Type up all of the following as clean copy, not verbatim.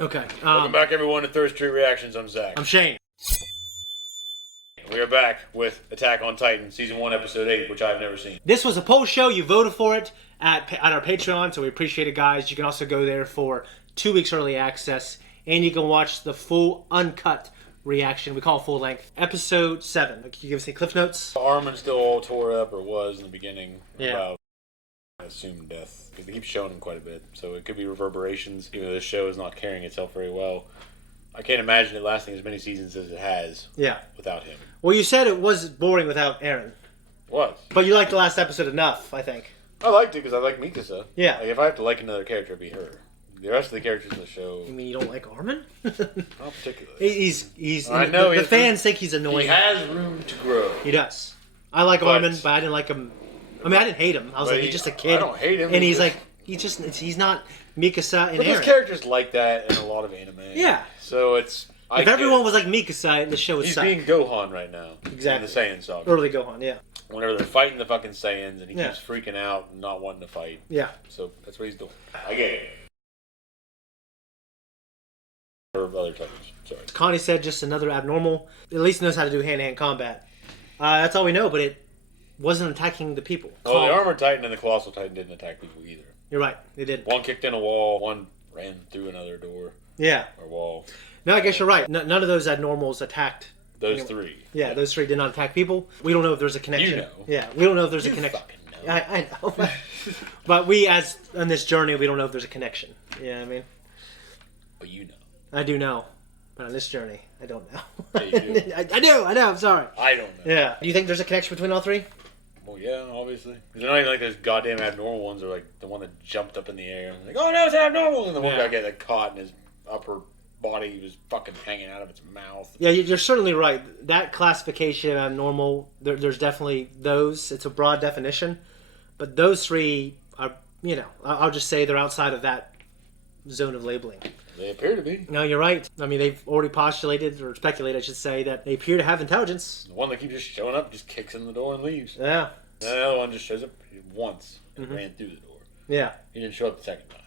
Okay. Welcome back, everyone, to Third Street Reactions. I'm Zack. I'm Shane. We are back with Attack on Titan, Season 1, Episode 8, which I've never seen. This was a poll show. You voted for it at our Patreon, so we appreciate it, guys. You can also go there for 2 weeks early access, and you can watch the full uncut reaction. We call it full length. Episode 7. Can you give us any cliff notes? Armin's still all tore up, or was in the beginning, Yeah. about assumed death. Because they keep showing him quite a bit, so it could be reverberations, even though this show is not carrying itself very well. I can't imagine it lasting as many seasons as it has without him. Well, you said it was boring without Eren. What? But you liked the last episode enough, I think. I liked it because I like Mikasa. Yeah. Like, if I have to like another character, it'd be her. The rest of the characters in the show... You mean you don't like Armin? Not particularly. He's I know. The fans think he's annoying. He has room to grow. He does. I like Armin, but I didn't like him. I mean, I didn't hate him. I was like, he's just a kid. I don't hate him. And he's like, he's not Mikasa and But Eren. there's characters like that in a lot of anime. Yeah. So it's... If everyone was like Mikasa, the show would suck. He's being Gohan right now. Exactly. In the Saiyan saga. Early Gohan, yeah. Whenever they're fighting the fucking Saiyans and he keeps freaking out and not wanting to fight. Yeah. So that's what he's doing. I get it. Or other Titans. Sorry. Connie said just another abnormal. At least knows how to do hand-to-hand combat. That's all we know, but it wasn't attacking the people. Well, the Armored Titan and the Colossal Titan didn't attack people either. You're right. They did. One kicked in a wall. One ran through another door. Yeah. Or wall. No, I guess you're right. None of those abnormals attacked. Those three. Yeah, those three did not attack people. We don't know if there's a connection. You know. Yeah, we don't know if there's a connection. Fucking know. I know. But we, as on this journey, we don't know if there's a connection. You know what I mean? But you know. I do know. But on this journey, I don't know. Yeah, you do. I do. I'm sorry. I don't know. Yeah. Do you think there's a connection between all three? Well, yeah, obviously. They're not even like those goddamn abnormal ones, or like the one that jumped up in the air and like, oh no, it's abnormal, and the one guy got like, caught in his upper body was fucking hanging out of its mouth. Yeah, you're certainly right. That classification of abnormal, there's definitely those. It's a broad definition, but those three are, I'll just say they're outside of that zone of labeling. They appear to be. No, you're right. I mean, they've already postulated, or speculated, I should say, that they appear to have intelligence. The one that keeps just showing up just kicks in the door and leaves. Yeah. And the other one just shows up once and ran through the door. Yeah. He didn't show up the second time.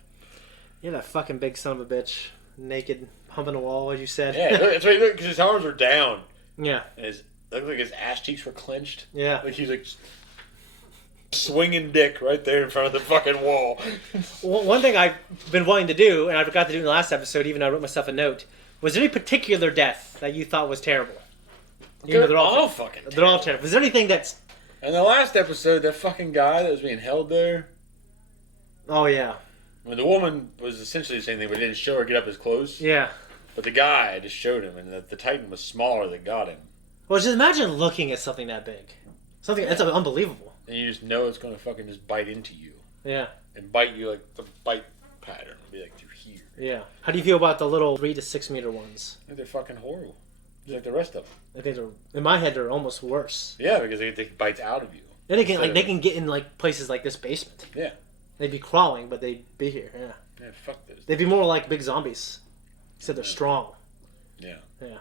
You're that fucking big son of a bitch. Naked, humping a wall, as you said. Yeah, that's right. Look, because his arms were down. Yeah. And it looked like his ass cheeks were clenched. Yeah. Like he was like swinging dick right there in front of the fucking wall. Well, one thing I've been wanting to do, and I forgot to do in the last episode, even though I wrote myself a note, was there any particular death that you thought was terrible? They're all fucking terrible. They're all terrible. Was there anything that's... In the last episode, that fucking guy that was being held there... Oh, yeah. I mean, the woman was essentially the same thing, but didn't show her get up as close. Yeah. But the guy just showed him, and the Titan was smaller that got him. Well, just imagine looking at something that big. Something that's unbelievable. And you just know it's going to fucking just bite into you. Yeah. And bite you like the bite pattern will be like through here. Yeah. How do you feel about the little 3 to 6 meter ones? I think they're fucking horrible. Just like the rest of them. I think they're, in my head, they're almost worse. Yeah, because they bites out of you. And they can get in like places like this basement. Yeah. They'd be crawling, but they'd be here. Yeah. Yeah, fuck those. They'd be more like big zombies. Except they're strong. Yeah. Yeah.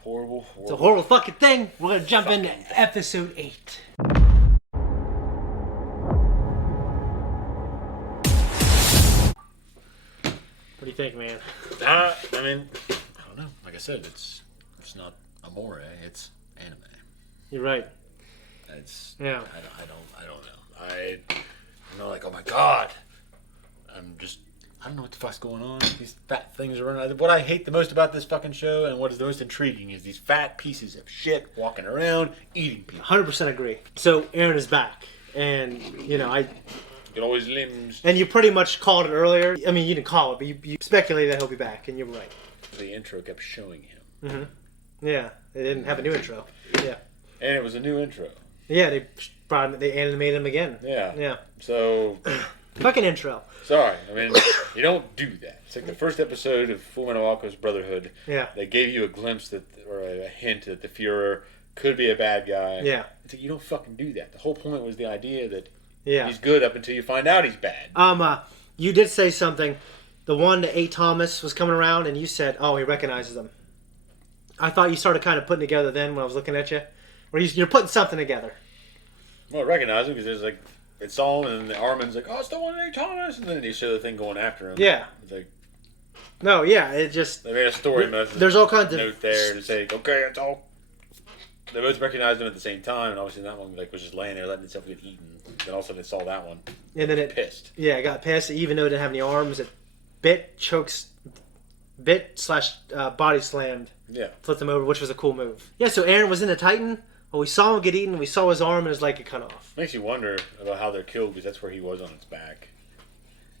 Horrible. It's a horrible fucking thing. We're gonna jump into episode 8. What do you think, man? I mean, I don't know. Like I said, it's not amore. It's anime. You're right. It's yeah. I don't know. I'm not like, oh my god. I don't know what the fuck's going on. These fat things are running. What I hate the most about this fucking show, and what is the most intriguing, is these fat pieces of shit walking around eating people. 100% agree. So Eren is back, and I get all his limbs. And you pretty much called it earlier. I mean, you didn't call it, but you speculated that he'll be back, and you're right. The intro kept showing him. Mm-hmm. Yeah, they didn't have a new intro. Yeah. And it was a new intro. Yeah, they animated him again. Yeah. Yeah. So. Fucking intro. Sorry, I mean, you don't do that. It's like the first episode of Fullmetal Alchemist Brotherhood. Yeah. They gave you a glimpse or a hint that the Führer could be a bad guy. Yeah. It's like, you don't fucking do that. The whole point was the idea that he's good up until you find out he's bad. You did say something. The one that A. Thomas was coming around, and you said, "Oh, he recognizes them." I thought you started kind of putting together then when I was looking at you, or you're putting something together. Well, I recognize him because there's like. It's on, and the Armin's like, oh, it's the one named Thomas, and then they show the thing going after him. Yeah. It's like, No, yeah, it just... They made a story There's all kinds of... note there to say, okay, it's all... They both recognized him at the same time, and obviously that one was just laying there letting itself get eaten. Then also they saw that one. And then it... Pissed. Yeah, it got pissed. Even though it didn't have any arms, it bit/body slammed. Yeah. Flipped him over, which was a cool move. Yeah, so Eren was in the Titan. Well, we saw him get eaten. We saw his arm and his leg get cut off. Makes you wonder about how they're killed, because that's where he was on its back.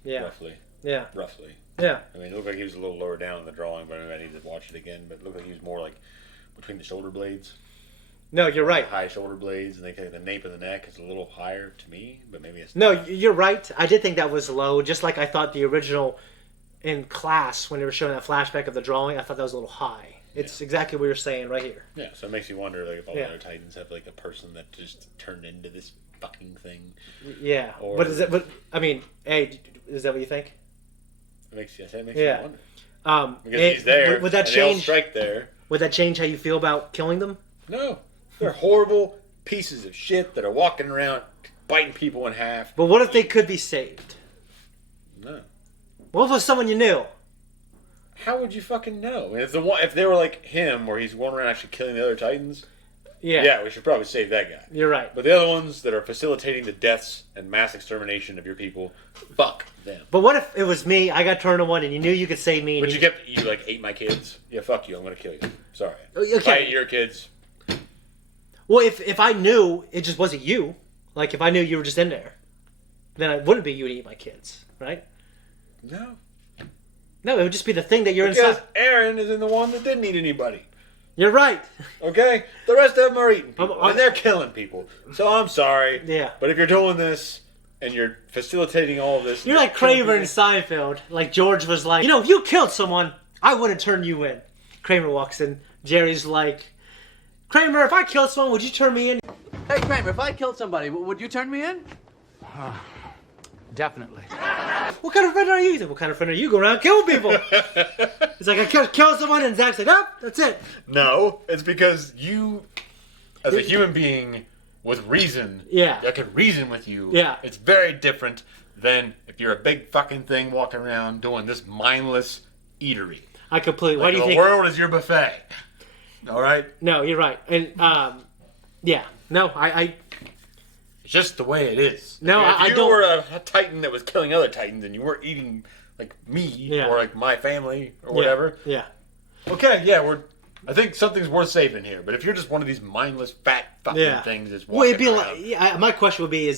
Yeah. Roughly. Yeah. Roughly. Yeah. I mean, it looked like he was a little lower down in the drawing, but I need to watch it again. But it looked like he was more like between the shoulder blades. No, you're right. The high shoulder blades, and the nape of the neck is a little higher to me, but maybe it's No, you're right. I did think that was low, just like I thought the original in class when they were showing that flashback of the drawing. I thought that was a little high. It's exactly what you're saying right here. Yeah, so it makes you wonder, like, if all the other Titans have like a person that just turned into this fucking thing. Yeah, or, but is it? But I mean, hey, is that what you think? It makes you wonder. Because he's there. Would that and change? They'll strike there. Would that change how you feel about killing them? No, they're horrible pieces of shit that are walking around biting people in half. But what if they could be saved? No. What if it was someone you knew? How would you fucking know? I mean, if they were like him, where he's going around actually killing the other Titans, yeah, we should probably save that guy. You're right. But the other ones that are facilitating the deaths and mass extermination of your people, fuck them. But what if it was me? I got turned on one, and you knew you could save me. But you like ate my kids. Yeah, fuck you. I'm gonna kill you. Sorry. Okay. If I ate your kids. Well, if I knew it just wasn't you, like if I knew you were just in there, then it wouldn't be you to eat my kids, right? No. No, it would just be the thing that you're because inside. Eren is in the one that didn't eat anybody. You're right. Okay? The rest of them are eating people, and they're killing people. So I'm sorry. Yeah. But if you're doing this, and you're facilitating all of this... You're like Kramer in Seinfeld. Like George was like, if you killed someone, I wouldn't turn you in. Kramer walks in. Jerry's like, Kramer, if I killed someone, would you turn me in? Hey, Kramer, if I killed somebody, would you turn me in? Definitely. What kind of friend are you? He's like, what kind of friend are you? Go around killing people. He's like, I killed someone, and Zack's like, nope, that's it. No, it's because you, as a human being with reason, I can reason with you. Yeah. It's very different than if you're a big fucking thing walking around doing this mindless eatery. I completely. Like, why do you think the world is your buffet? All right. No, you're right, and yeah, no, I It's just the way it is. No, if I you don't. were a Titan that was killing other Titans, and you weren't eating like me or like my family or whatever. Yeah. Okay, yeah, I think something's worth saving here. But if you're just one of these mindless fat fucking things that's walking it'd be around, like, my question would be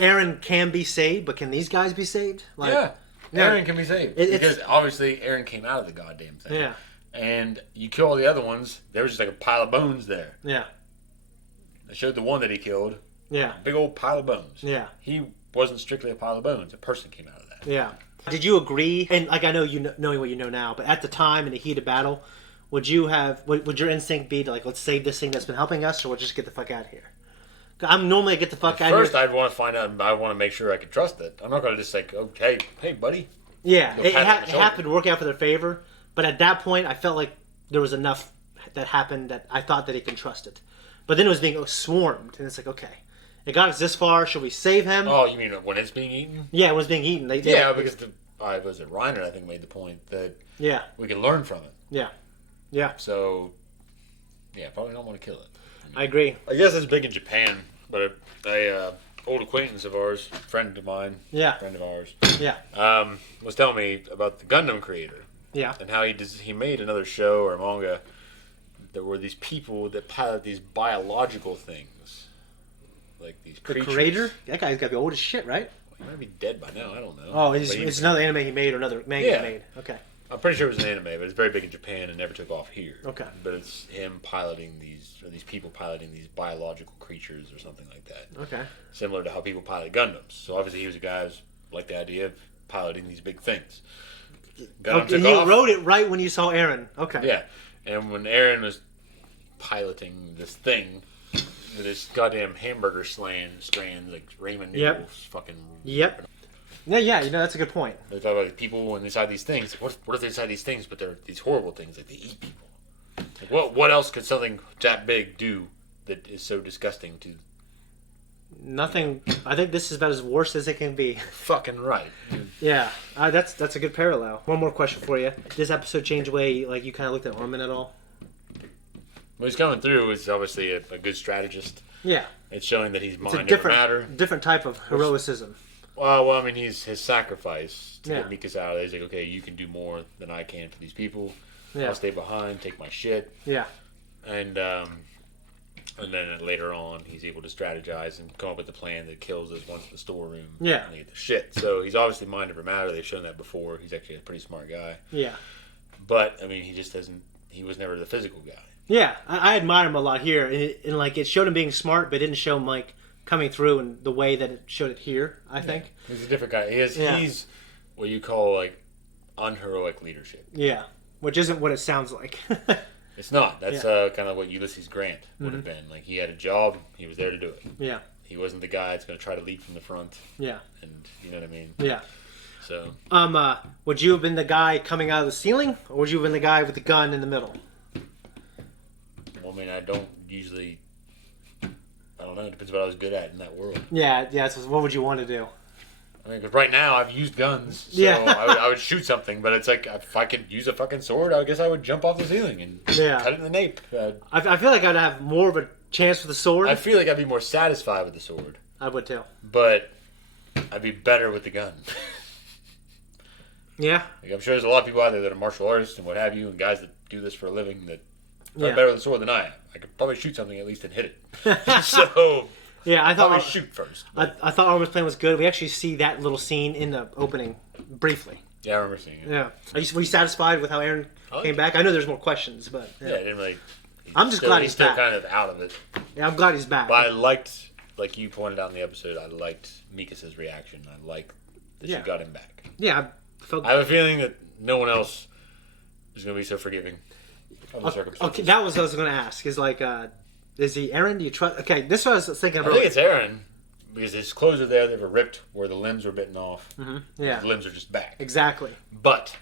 Eren can be saved, but can these guys be saved? Like, yeah, Eren can be saved because obviously Eren came out of the goddamn thing. Yeah. And you kill all the other ones, there was just like a pile of bones there. Yeah. They showed the one that he killed. Yeah. Big old pile of bones. Yeah. He wasn't strictly a pile of bones. A person came out of that. Yeah. Did you agree? And like I know knowing what you know now, but at the time in the heat of battle, would your instinct be to like, let's save this thing that's been helping us, or we'll just get the fuck out of here? I'm normally get the fuck out of here. First, I'd want to find out. I want to make sure I can trust it. I'm not going to just say, okay, hey, buddy. Yeah, it happened to work out for their favor, but at that point, I felt like there was enough that happened that I thought that he can trust it. But then it was being swarmed, and it's like, okay, it got us this far. Should we save him? Oh, you mean when it's being eaten? Yeah, it was being eaten. Because was it Reiner? I think made the point that we can learn from it. Yeah, yeah. So, yeah, probably don't want to kill it. I agree. I guess it's big in Japan, but a old acquaintance of ours, friend of ours, was telling me about the Gundam creator. Yeah. And how he made another show or manga. There were these people that pilot these biological things, like these creatures. The creator? That guy's got to be old as shit, right? He might be dead by now. I don't know. Oh, it's another anime he made or another manga he made. Okay. I'm pretty sure it was an anime, but it's very big in Japan and never took off here. Okay. But it's him piloting these people piloting these biological creatures or something like that. Okay. Similar to how people pilot Gundams. So obviously he was a guy who's like the idea of piloting these big things. Okay, he wrote it right when you saw Eren. Okay. Yeah. And when Eren was piloting this thing, this goddamn hamburger strands, like Raymond Noodles fucking... Yep. Yeah, that's a good point. They talk about people inside these things. What if they're inside these things, but they're these horrible things, like they eat people? Like what else could something that big do that is so disgusting to Nothing. I think this is about as worse as it can be. Fucking right. Yeah, that's a good parallel. One more question for you. Did this episode change the way like you kind of looked at Armin at all? What he's coming through is obviously a good strategist. Yeah. It's showing that he's It's a mind over matter. different type of heroicism. Well, I mean, his sacrifice to Yeah. get Mikas out. He's like, okay, you can do more than I can for these people. Yeah. I'll stay behind, take my shit, Yeah. and then later on, he's able to strategize and come up with the plan that kills those ones in the storeroom. Yeah. And they get the shit. So he's obviously mind over matter. They've shown that before. He's actually a pretty smart guy. Yeah. But I mean, he just doesn't. He was never the physical guy. Yeah, I admire him a lot here, and like it showed him being smart, but it didn't show him like coming through in the way that it showed it here. I think He's a different guy. He's what you call like unheroic leadership. Yeah, which isn't what it sounds like. It's not. That's kind of what Ulysses Grant would have been. Like he had a job, he was there to do it. Yeah. He wasn't the guy that's going to try to lead from the front. Yeah. And you know what I mean. Yeah. So. Would you have been the guy coming out of the ceiling, or would you have been the guy with the gun in the middle? Well, I mean, I don't usually. I don't know. It depends what I was good at in that world. Yeah. So what would you want to do? I mean, 'cause right now I've used guns, so Yeah. I would shoot something. But it's like if I could use a fucking sword, I guess I would jump off the ceiling and cut it in the nape. I feel like I'd have more of a chance with the sword. I feel like I'd be more satisfied with the sword. I would too. But I'd be better with the gun. Yeah. Like, I'm sure there's a lot of people out there that are martial artists and what have you, and guys that do this for a living that are better with a sword than I am. I could probably shoot something at least and hit it. So. Yeah, I Probably thought shoot first. I thought Armin's plan was good. We actually see that little scene in the opening briefly. Yeah, I remember seeing it. Yeah. Were you satisfied with how Eren came back? I know there's more questions, but Yeah, I didn't really. I'm just glad he's still back. kind of out of it. Yeah, I'm glad he's back. But I liked, like you pointed out in the episode, I liked Mikas's reaction. I liked that she got him back. Yeah, I have a feeling that no one else is going to be so forgiving of the circumstances. Okay, that was what I was going to ask. Is like, is he Eren? Do you trust? Okay, this is what I was thinking I about. think it's Eren because his clothes are there. They were ripped where the limbs were bitten off. Mm-hmm. Yeah, his limbs are just back. Exactly. But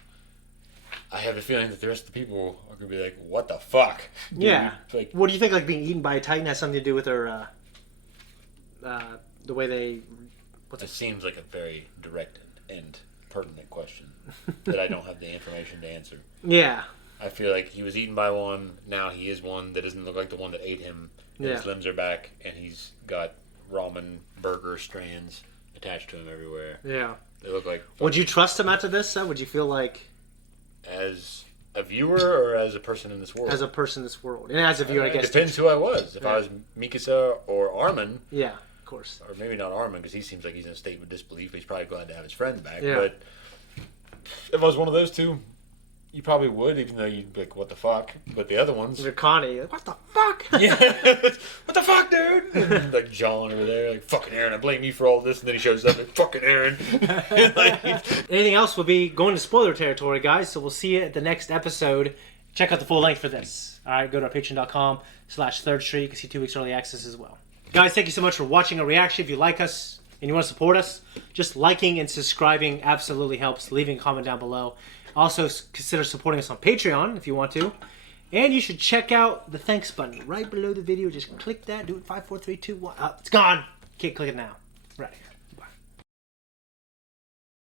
I have a feeling that the rest of the people are going to be like, "What the fuck?" Dude? Yeah. Like, what do you think? Like being eaten by a Titan has something to do with their the way they. it seems like a very direct and pertinent question that I don't have the information to answer. Yeah. I feel like he was eaten by one. Now he is one that doesn't look like the one that ate him. And his limbs are back, and he's got ramen burger strands attached to him everywhere. Yeah. They look like. Would you trust him after this? Would you feel like As a viewer or as a person in this world? as a person in this world, and as a viewer, I guess. It depends who I was. If I was Mikasa or Armin. Yeah, of course. Or maybe not Armin, because he seems like he's in a state of disbelief. He's probably glad to have his friends back. Yeah. But if I was one of those two, you probably would, even though you'd be like, what the fuck? But the other ones... They're Connie. What the fuck? Yeah. What the fuck, dude? And like John over there, like, fucking Eren, I blame you for all this. And then he shows up and fucking Eren. Anything else will be going to spoiler territory, guys. So we'll see you at the next episode. Check out the full length for this. All right, go to our patreon.com/Third Street. You can see 2 weeks early access as well. Guys, thank you so much for watching our reaction. If you like us and you want to support us, just liking and subscribing absolutely helps. Leaving a comment down below. Also, consider supporting us on Patreon if you want to. And you should check out the thanks button right below the video. Just click that. Do it 5, 4, 3, 2, 1. It's gone. Can't click it now. Right here.